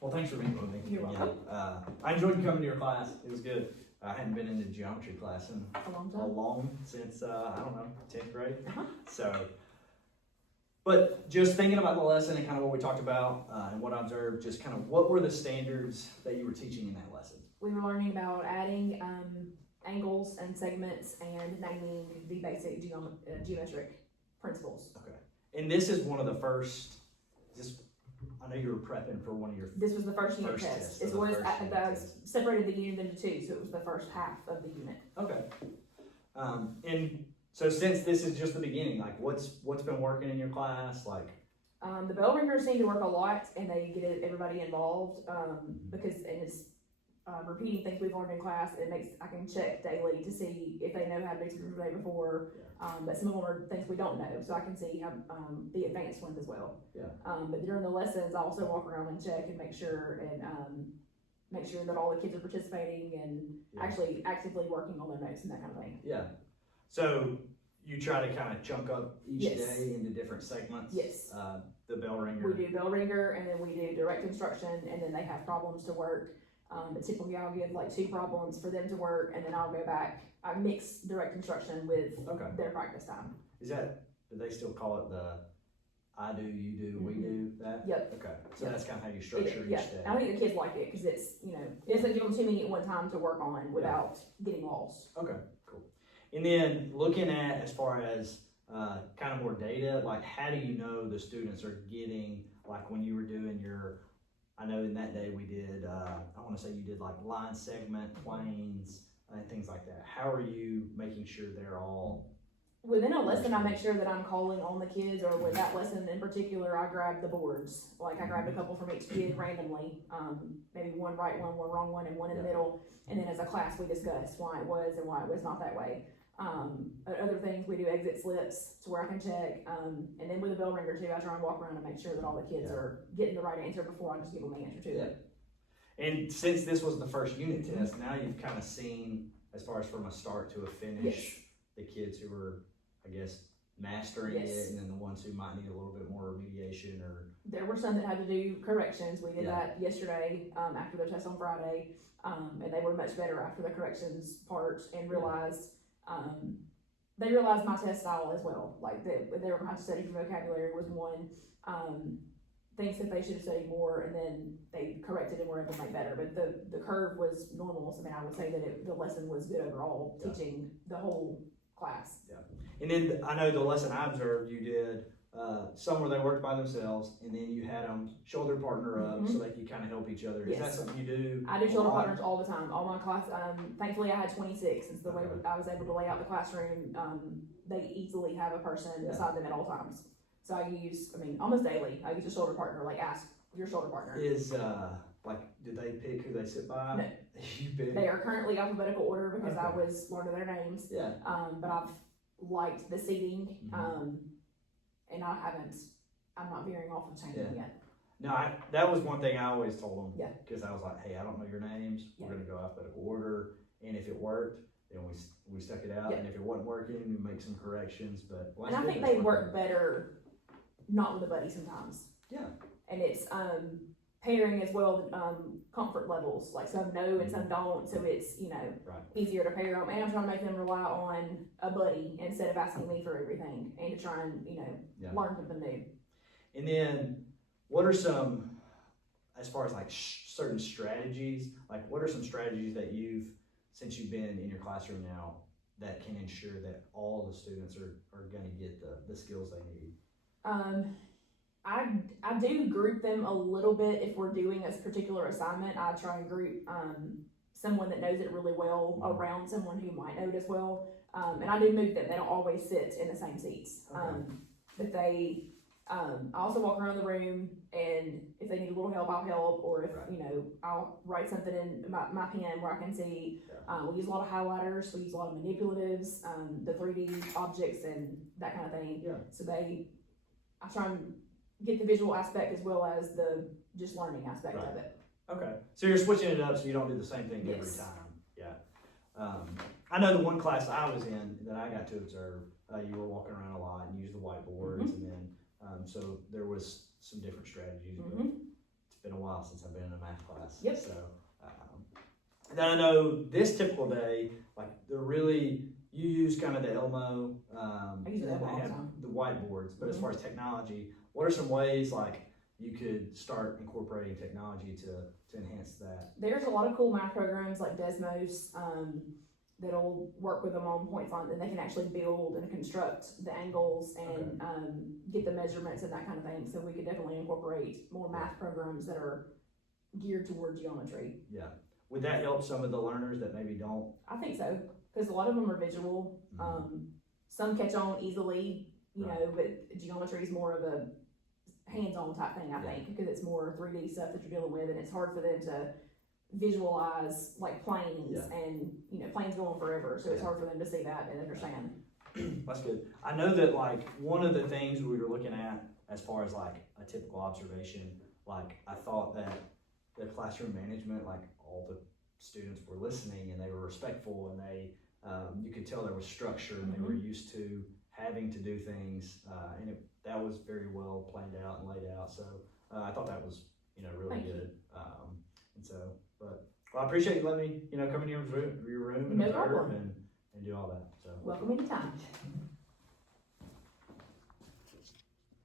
Well, thanks for being with me. You're welcome. I enjoyed coming to your class. It was good. I hadn't been in the geometry class in A long a time. long since, I don't know, 10th grade. Uh-huh. So, but just thinking about the lesson and kind of what we talked about and what I observed, just kind of what were the standards that you were teaching in that lesson? We were learning about adding angles and segments and naming the basic geometric principles. Okay. And this is one of the first, just, I know you were prepping for one of your, This was the first unit First test. test, It so the was first unit I test. separated the unit into two, so it was the first half of the unit. okay. And so since this is just the beginning, like what's been working in your class? Like, The bell ringers seem to work a lot, and they get everybody involved because and it's repeating things we've learned in class. I can check daily to see if they know how to do something the day before. But some of them are things we don't know, so I can see how the advanced ones as well. Yeah. But during the lessons, I also walk around and check and make sure that all the kids are participating and Yeah. actually actively working on their notes and that kind of thing. yeah. So you try to kind of chunk up each Yes. day into different segments? Yes. The bell ringer. We do bell ringer, and then we do direct instruction, and then they have problems to work. But typically I'll give like 2 problems for them to work, and then I'll go back. I mix direct instruction with Okay. their practice time. Do they still call it the I do, you do, we do, that? Yep. Okay, so Yep. that's kind of how you structure Yeah, each day. I think the kids like it because it's, it doesn't give them too many at one time to work on without getting lost. Okay, cool. And then looking at as far as kind of more data, like how do you know the students are getting, like when you were doing your, I know in that day we did, I want to say you did like line segment, planes, and things like that. How are you making sure they're all, Within a lesson, I make sure that I'm calling on the kids, or with that lesson in particular, I grab the boards. Like I grabbed a couple from each kid randomly, maybe one right one, one wrong one, and one in the Yeah. middle. And then as a class, we discuss why it was and why it was not that way. Other things, we do exit slips to where I can check. And then with the bell ringer too, I try and walk around and make sure that all the kids Yeah. are getting the right answer before I just give them the answer to Yeah. it. and since this was the first unit test, now you've kind of seen, as far as from a start to a finish, Yes. the kids who are, I guess, mastering Yes. it, and then the ones who might need a little bit more remediation or, There were some that had to do corrections. We did Yeah. that yesterday, after the test on Friday. And they were much better after the corrections part and realized, they realized my test style as well. Like they were going to have to study for vocabulary was one, things that they should have studied more, and then they corrected and were able to make better. But the curve was normal. So I mean, I would say that the lesson was good overall, Yeah. teaching the whole class. and then I know the lesson I observed you did, some where they worked by themselves, and then you had them shoulder partner up so they could kind of help each other. Is that Yes. something you do? I do a shoulder lot? partners all the time. All my class, thankfully I had 26, and so the way Okay. I was able to lay out the classroom, they easily have a person Yeah. beside them at all times. So I use, almost daily, I use a shoulder partner, like ask your shoulder partner. Is, like, did they pick who they sit by? No. You pick? They are currently alphabetical order because I Okay. was learning their names, Yeah, but I've liked the seating, Mhm. and I'm not veering off of changing Yeah. yet. no, that was one thing I always told them. Yeah. Because I was like, hey, I don't know your names, we're Yeah. gonna go alphabetical order, and if it worked, then we stuck it out, Yeah. and if it wasn't working, we make some corrections, but. well, And I that's think good. they work better not with a buddy sometimes. Yeah. And it's pairing as well, comfort levels, like some know and some don't, so it's, Right. easier to pair them. And I'm trying to make them rely on a buddy instead of asking me for everything, and to try and, Yeah. learn something new. And then, what are some, as far as like certain strategies, like what are some strategies that since you've been in your classroom now, that can ensure that all the students are gonna get the skills they need? I do group them a little bit if we're doing a particular assignment. I try and group someone that knows it really well around someone who might know it as well. And I do move them. They don't always sit in the same seats. Okay. But I also walk around the room, and if they need a little help, I'll help. Or if, Right. I'll write something in my pen where I can see. Yeah. We use a lot of highlighters. We use a lot of manipulatives, the 3D objects and that kind of thing. Yeah. So I try and get the visual aspect as well as the just learning aspect Right. of it. Okay, so you're switching it up so you don't do the same thing every Yes. time, yeah. I know the one class I was in that I got to observe, you were walking around a lot and used the whiteboards, and then, so there was some different strategies, but Mhm. it's been a while since I've been in a math class. Yep. So, and then I know this typical day, like you use kind of the Elmo, I use it and all the have time. the whiteboards, but as Mhm. far as technology, what are some ways like you could start incorporating technology to enhance that? There's a lot of cool math programs like Desmos, that'll work with them on point fund, and they can actually build and construct the angles and, get the measurements and that kind of thing, so we could definitely incorporate more math programs that are geared toward geometry. Yeah. Would that help some of the learners that maybe don't? I think so, cause a lot of them are visual, some catch on easily, you Right. know, but geometry is more of a hands-on type thing, I Yeah. think, because it's more 3D stuff that you're dealing with, and it's hard for them to visualize like planes, Yeah. and, you know, planes go on forever, so it's Yeah. hard for them to see that and understand. That's good. I know that like one of the things we were looking at as far as like a typical observation, like I thought that the classroom management, like all the students were listening and they were respectful and they, you could tell there was structure and they were used to having to do things, and that was very well planned out and laid out. So I thought that was, really Thank you. good. And so, but well, I appreciate you letting me, come in your room and No observe problem. and do all that. So Welcome anytime.